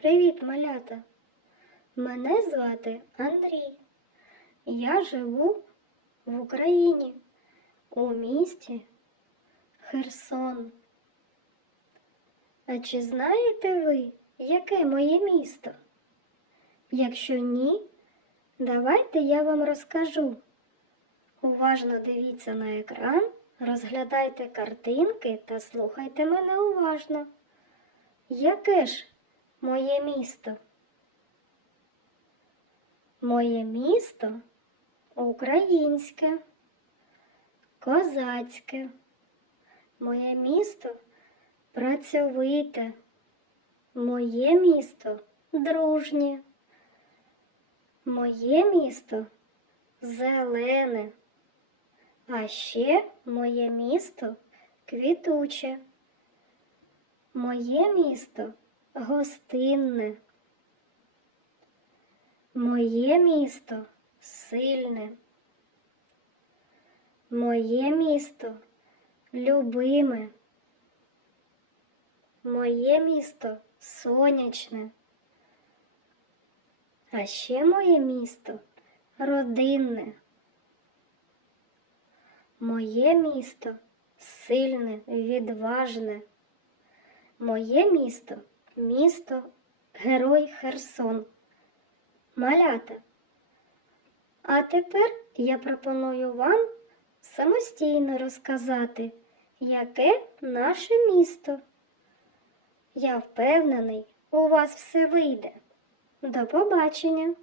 Привіт, малята! Мене звати Андрій. Я живу в Україні у місті Херсон. А чи знаєте ви, яке моє місто? Якщо ні, давайте я вам розкажу. Уважно дивіться на екран, розглядайте картинки та слухайте мене уважно. Яке ж моє місто? Моє місто українське, козацьке. Моє місто працьовите. Моє місто дружнє. Моє місто зелене. А ще моє місто квітуче. Моє місто гостинне. Моє місто сильне. Моє місто любиме. Моє місто сонячне. А ще моє місто родинне. Моє місто сильне, відважне. Моє місто місто Герой Херсон. Малята. А тепер я пропоную вам самостійно розказати, яке наше місто. Я впевнений, у вас все вийде. До побачення!